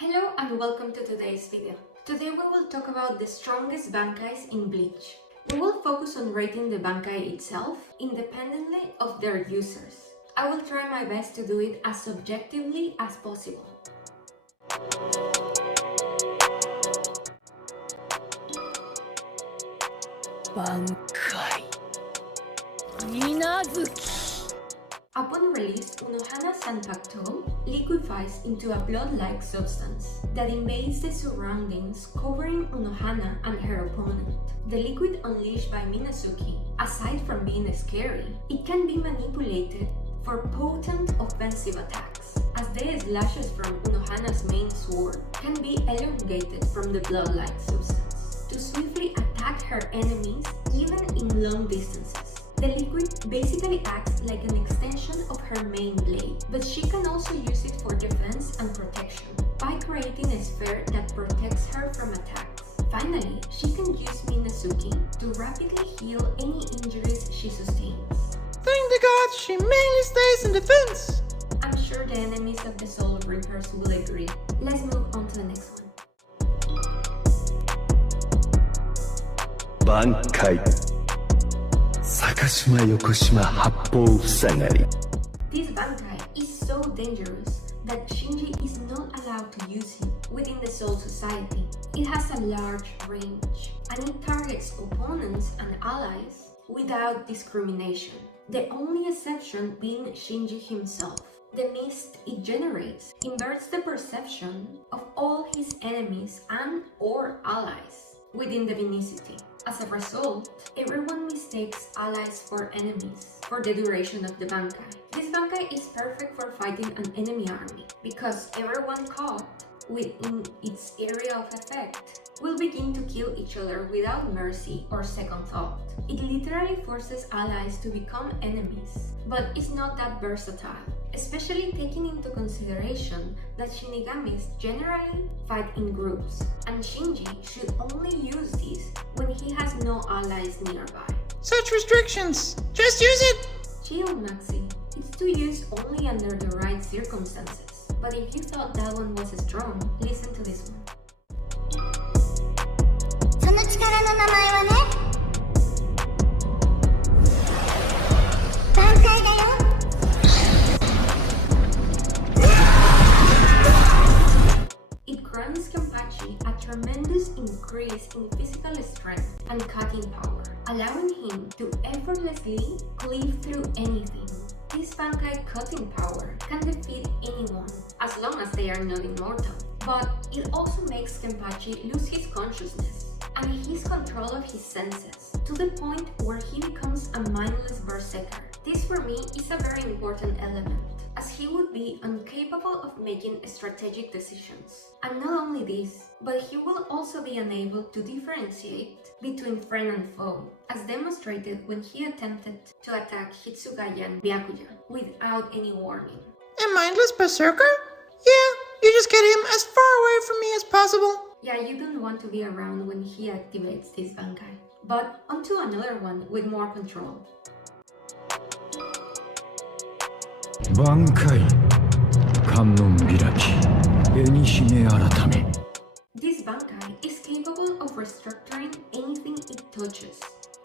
Hello and welcome to today's video. Today we will talk about the strongest bankais in Bleach. We will focus on rating the bankai itself independently of their users. I will try my best to do it as objectively as possible. Bankai Minazuki. Upon release, Unohana Sanpakto liquefies into a blood-like substance that invades the surroundings, covering Unohana and her opponent. The liquid unleashed by Minazuki, aside from being scary, it can be manipulated for potent offensive attacks, as the slashes from Unohana's main sword can be elongated from the blood-like substance to swiftly attack her enemies even in long distances. The liquid basically acts like an extension of her main blade, but she can also use it for defense and protection by creating a sphere that protects her from attacks. Finally, she can use Minazuki to rapidly heal any injuries she sustains. Thank the gods she mainly stays in defense. I'm sure the enemies of the Soul Reapers will agree. Let's move on to the next one. Bankai Sakashima Yokoshima Happou Fusagari. This bankai is so dangerous that Shinji is not allowed to use it within the Soul Society. It has a large range, and it targets opponents and allies without discrimination. The only exception being Shinji himself. The mist it generates inverts the perception of all his enemies and/or allies within the Vinicity. As a result, everyone mistakes allies for enemies for the duration of the bankai. This bankai is perfect for fighting an enemy army because everyone caught within its area of effect will begin to kill each other without mercy or second thought. It literally forces allies to become enemies, but it's not that versatile, especially taking into consideration that Shinigamis generally fight in groups, and Shinji should only use this when he has no allies nearby. Such restrictions. Just use it. Chill, Maxi. It's to use only under the right circumstances. But if you thought that one was strong, listen to this one. その力の名前はね、挽回だよ。It grants Kenpachi a tremendous increase in physical strength and cutting power, allowing him to effortlessly cleave through anything. This bankai cutting power can defeat anyone as long as they are not immortal. But it also makes Kenpachi lose his consciousness and his control of his senses to the point where he becomes a mindless berserker. This for me is a very important element, as he would be incapable of making strategic decisions. And not only this, but he will also be unable to differentiate between friend and foe, as demonstrated when he attempted to attack Hitsugaya and Byakuya without any warning. A mindless berserker? Yeah, you just get him as far away from me as possible. Yeah, you don't want to be around when he activates this bankai. But onto another one with more control. Bankai Kannon Biraki Enishime Aratame. This bankai is capable of restructuring anything it touches,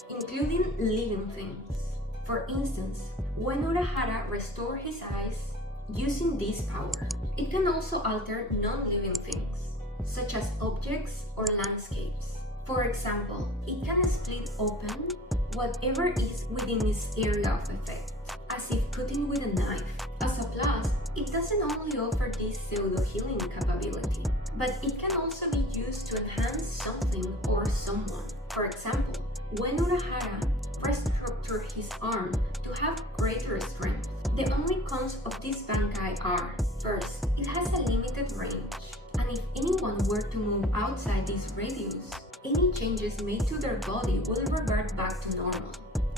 including living things. For instance, when Urahara restores his eyes using this power, it can also alter non-living things, such as objects or landscapes. For example, it can split open whatever is within its area of effect, as if cutting with a knife. As a plus, it doesn't only offer this pseudo-healing capability, but it can also be used to enhance something or someone. For example, when Urahara restructured his arm to have greater strength. The only cons of this bankai are: first, it has a limited range, and if anyone were to move outside this radius, any changes made to their body will revert back to normal.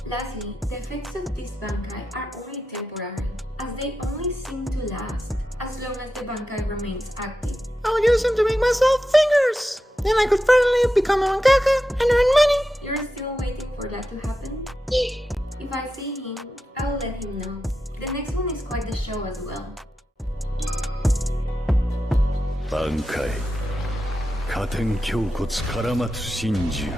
Lastly, the effects of this bankai are only temporary, as they only seem to last as long as the bankai remains active. I'll use him to make myself fingers. Then I could finally become a mangaka and earn money. You're still waiting for that to happen? Yeah. If I see him, I will let him know. The next one is quite the show as well. Bankai. Katen Kyokotsu Karamatsu Shinju.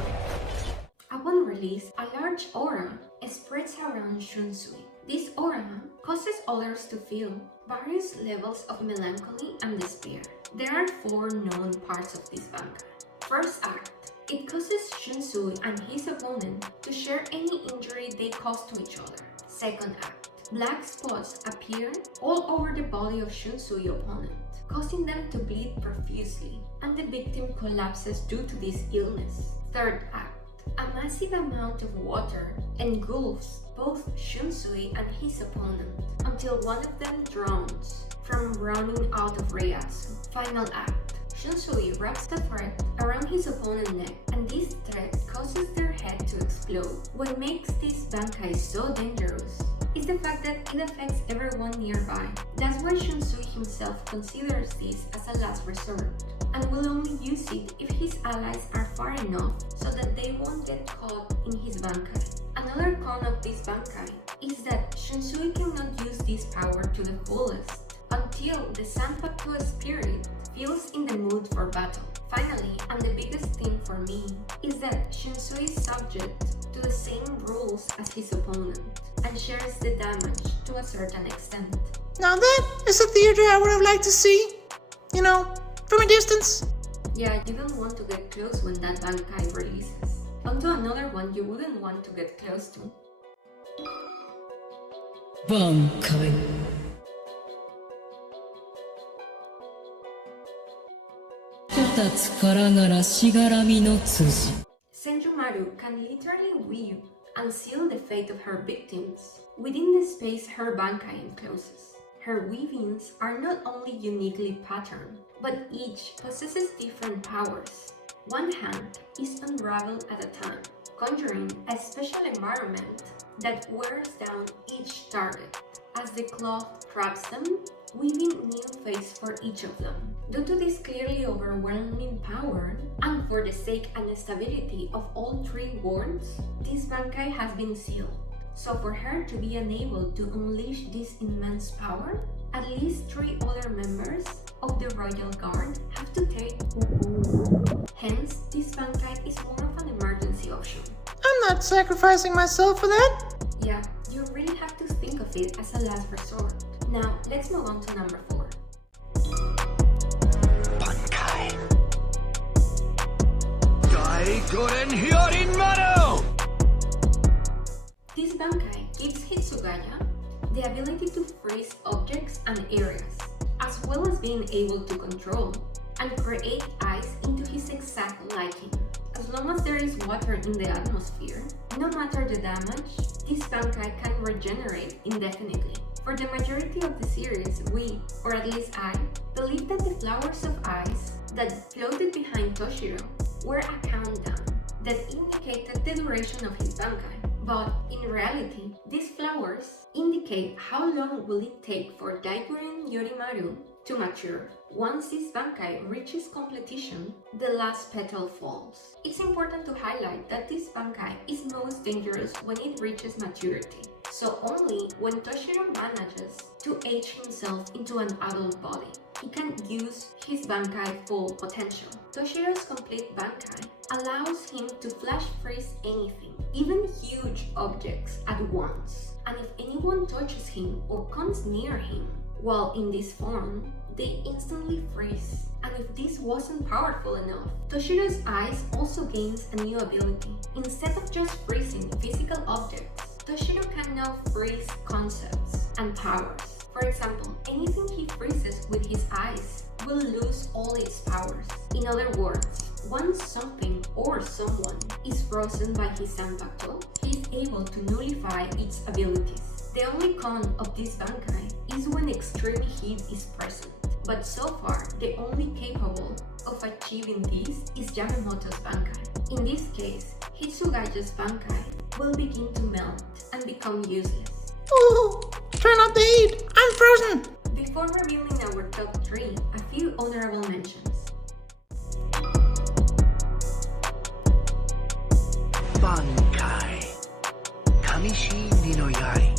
Upon release, a large aura spreads around Shunsui. This aura causes others to feel various levels of melancholy and despair. There are 4 known parts of this bankai. First act, it causes Shunsui and his opponent to share any injury they cause to each other. Second act, black spots appear all over the body of Shunsui's opponent, causing them to bleed profusely, and the victim collapses due to this illness. Third act, a massive amount of water engulfs both Shunsui and his opponent until one of them drowns from running out of Reiatsu. Final act, Shunsui wraps the thread around his opponent's neck, and this thread causes their head to explode. What makes this bankai so dangerous is the fact that it affects everyone nearby. That's why Shunsui himself considers this as a last resort, and will only use it if his allies are far enough so that they won't get caught in his bankai. Another con of this bankai is that Shunsui cannot use this power to the fullest until the Sanpakuo spirit feels in the mood for battle. Finally, and the biggest thing for me, is that Shunsui is subject to the same rules as his opponent and shares the damage to a certain extent. Now that is a theater I would have liked to see. You know, from a distance. Yeah, you don't want to get close when that bankai releases. Onto another one you wouldn't want to get close to. Bankai. Senjumaru can literally weave and seal the fate of her victims within the space her bankai encloses. Her weavings are not only uniquely patterned, but each possesses different powers. One hand is unraveled at a time, conjuring a special environment that wears down each target. As the cloth traps them, weaving new face for each of them. Due to this clearly overwhelming power, and for the sake and stability of all 3 wards, this bankai has been sealed. So for her to be unable to unleash this immense power, at least 3 other members of the Royal Guard have to take. Hence, this bankai is more of an emergency option. I'm not sacrificing myself for that. Yeah, you really have to think of it as a last resort. Now, let's move on to number 4. Bankai. Daigoren Hyorin Maru! This bankai gives Hitsugaya the ability to freeze objects and areas, as well as being able to control and create ice into his exact liking. As long as there is water in the atmosphere, no matter the damage, this bankai can regenerate indefinitely. For the majority of the series, we, or at least I, believe that the flowers of ice that floated behind Toshiro were a countdown that indicated the duration of his bankai. But in reality, these flowers indicate how long will it take for Daiguren Yorimaru to mature. Once this bankai reaches completion, the last petal falls. It's important to highlight that this bankai is most dangerous when it reaches maturity, so only when Toshiro manages to age himself into an adult body, he can use his bankai full potential. Toshiro's complete bankai allows him to flash freeze anything, even huge objects at once, and if anyone touches him or comes near him while in this form, they instantly freeze. And if this wasn't powerful enough, Toshiro's eyes also gains a new ability. Instead of just freezing physical objects, Toshiro can now freeze concepts and powers. For example, anything he freezes with his eyes will lose all its powers. In other words, once something or someone is frozen by his Sanpakuo, he is able to nullify its abilities. The only con of this bankai is when extreme heat is present. But so far, the only capable of achieving this is Yamamoto's bankai. In this case, Hitsugaya's bankai will begin to melt and become useless. Ooh, try not to eat. I'm frozen. Before revealing our top 3, a few honorable mentions. Bankai. Kamishi ni no Yari.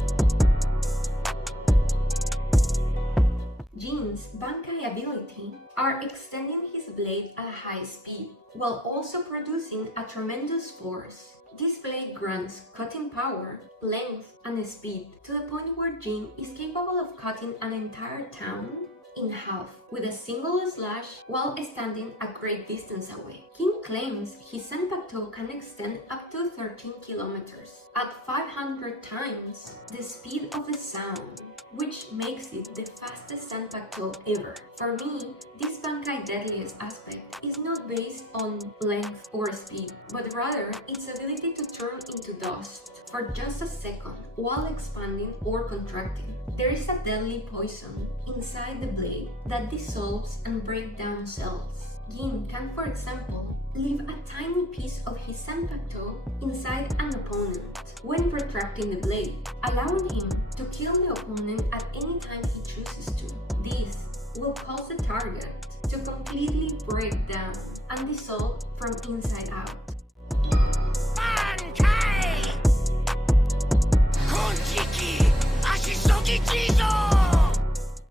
Jin's bankai ability are wielding his blade at a high speed, while also producing a tremendous force. This blade grants cutting power, length, and speed to the point where Jin is capable of cutting an entire town in half with a single slash while standing a great distance away. Jin claims his Senpaku can extend up to 13 kilometers at 500 times the speed of the sound, which makes it the fastest Senpaku ever. For me, this Bankai deadliest aspect is not based on length or speed, but rather its ability to turn into dust for just a second while expanding or contracting. There is a deadly poison inside the blade that dissolves and breaks down cells. Jin can, for example, leave a tiny piece of his Senpaku inside an opponent when retracting the blade, allowing him to kill the opponent at any time he chooses to. This will cause the target to completely break down and dissolve from inside out. Bankai! Konjiki! Ashisogi Jizo!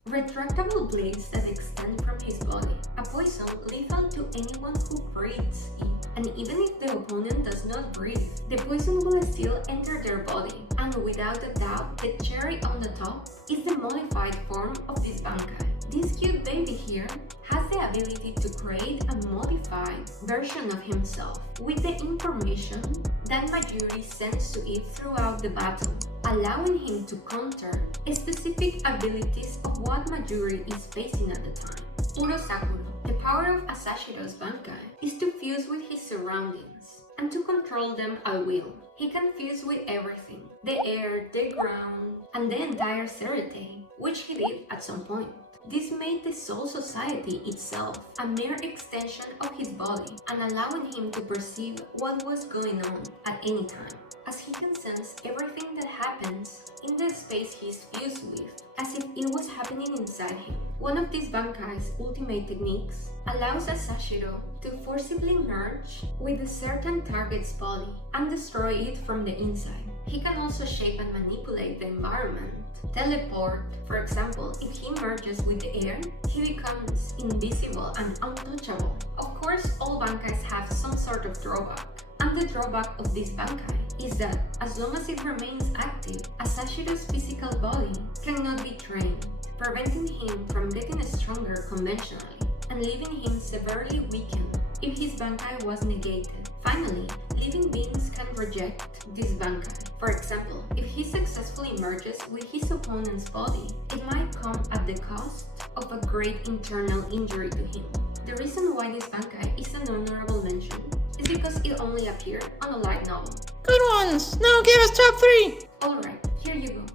Retractable blades that extend from his body, a poison lethal to anyone who breathes it. And even if the opponent does not breathe, the poison will still enter their body. And without a doubt, the cherry on the top is the modified form of this Bankai. This cute baby here has the ability to create a modified version of himself with the information that Majuri sends to it throughout the battle, allowing him to counter specific abilities of what Majuri is facing at the time. Urosakuro, the power of Asashiro's Bankai is to fuse with his surroundings and to control them at will. He can fuse with everything, the air, the ground, and the entire Serete, which he did at some point. This made the Soul Society itself a mere extension of his body and allowing him to perceive what was going on at any time, as he can sense everything that happens in the space he's fused with, as if it was happening inside him. One of these Bankai's ultimate techniques allows Asashiro to forcibly merge with a certain target's body and destroy it from the inside. He can also shape and manipulate the environment, teleport. For example, if he merges with the air, he becomes invisible and untouchable. Of course, all Bankais have some sort of drawback, and the drawback of this Bankai is that as long as it remains active, Asashiro's physical body cannot be trained, preventing him from getting stronger conventionally and leaving him severely weakened if his Bankai was negated. Finally, living beings can reject this Bankai. For example, if he successfully merges with his opponent's body, it might come at the cost of a great internal injury to him. The reason why this Bankai is an honorable mention is because it only appeared on a light novel. Good ones! Now give us top 3! Alright, here you go.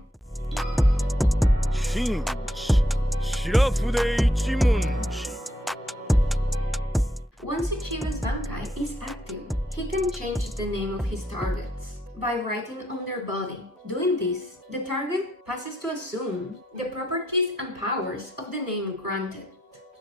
Shinji, Shirafude Ichimonji. Once Ichiba's Bankai is active, he can change the name of his targets by writing on their body. Doing this, the target passes to assume the properties and powers of the name granted.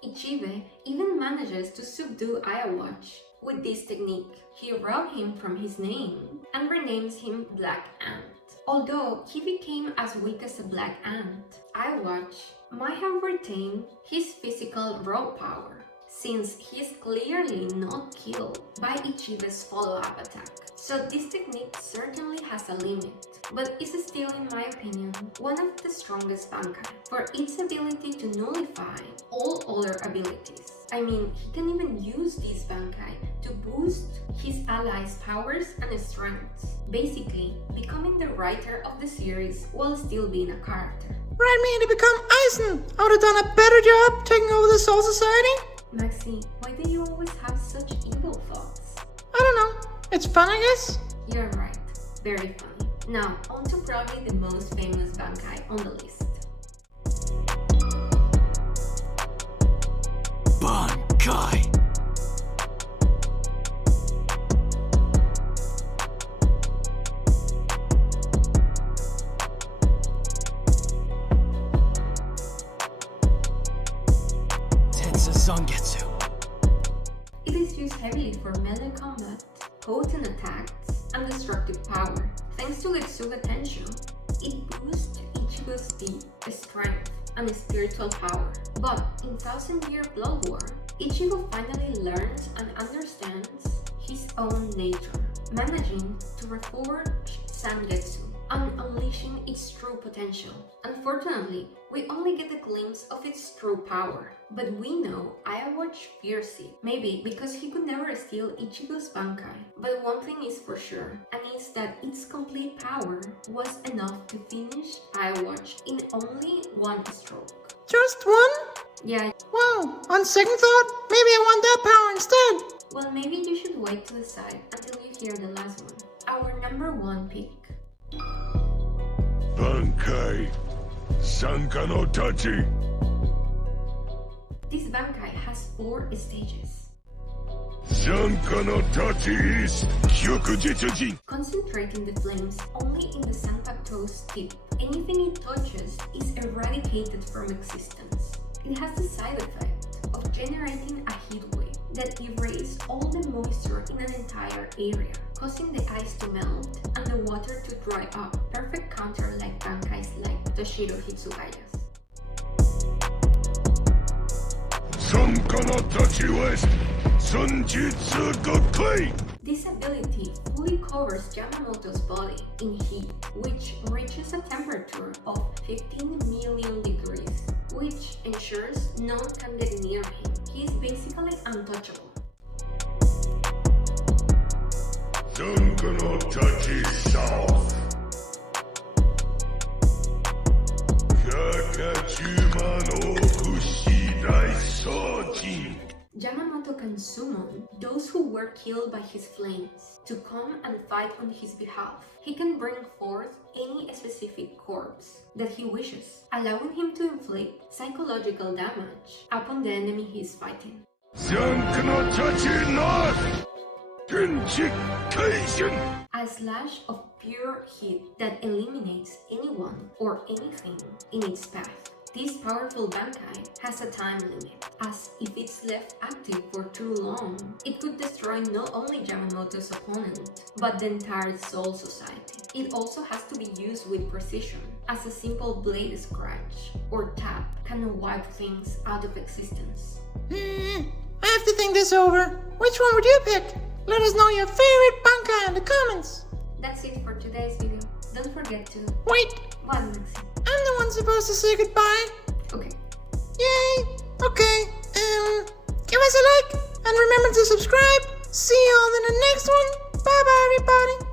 Ichibe even manages to subdue Ayawatch with this technique. He robs him from his name and renames him Black Ant. Although he became as weak as a black ant, Ayawatch might have retained his physical raw power, since he is clearly not killed by Ichiba's follow-up attack. So this technique certainly has a limit, but is still, in my opinion, one of the strongest Bankai for its ability to nullify all other abilities. I mean, he can even use this Bankai to boost his allies' powers and strengths, basically becoming the writer of the series while still being a character. Write me to become Aizen! I would have done a better job taking over the Soul Society! Maxi, why do you always have such evil thoughts? I don't know. It's fun, I guess? You're right. Very funny. Now, on to probably the most famous Bankai on the list. Bankai! Zangetsu. It is used heavily for melee combat, potent attacks, and destructive power. Thanks to Getsuga Tensho, it boosts Ichigo's speed, strength, and spiritual power. But in Thousand Year Blood War, Ichigo finally learns and understands his own nature, managing to reforge Sangetsu and unleashing its true potential. Unfortunately, we only get a glimpse of its true power, but we know Iowatch fears it, maybe because he could never steal Ichigo's Bankai. But one thing is for sure, and is that its complete power was enough to finish Iowatch in only one stroke. Just one? Yeah, Wow, on second thought, maybe I want that power instead. well, maybe you should wait to decide until you hear the last one. Our number one pick. Bankai Sanka no Tachi. This Bankai has 4 stages. Sanka no Tachi is Hyokujitsujin. Concentrating the flames only in the Sanpato's tip. Anything it touches is eradicated from existence. It has the side effect of generating a heat wave that erases all the moisture in an entire area, causing the ice to melt and the water to dry up. Perfect counter like Bankais like Toshiro Hitsugaya's. Sanka no Tachi West Sunjitsu Gokai. This ability fully covers Yamamoto's body in heat, which reaches a temperature of 15 million degrees, which ensures no one can get near him. He is basically untouchable. Sanka no Tachi South. Kakachuma no Kushidai Sojin. Yamamoto can summon those who were killed by his flames to come and fight on his behalf. He can bring forth any specific corpse that he wishes, allowing him to inflict psychological damage upon the enemy he is fighting. Sanka no Tachi North. Genji Kaisen. A slash of pure heat that eliminates anyone or anything in its path. This powerful Bankai has a time limit, as if it's left active for too long, it could destroy not only Yamamoto's opponent, but the entire Soul Society. It also has to be used with precision, as a simple blade scratch or tap can wipe things out of existence. I have to think this over. Which one would you pick? Let us know your favorite Bankai in the comments. That's it for today's video. Don't forget to... Wait, What, Maxi? I'm the one supposed to say goodbye. Okay. Yay! Okay, give us a like and remember to subscribe. See you all in the next one. Bye bye, everybody.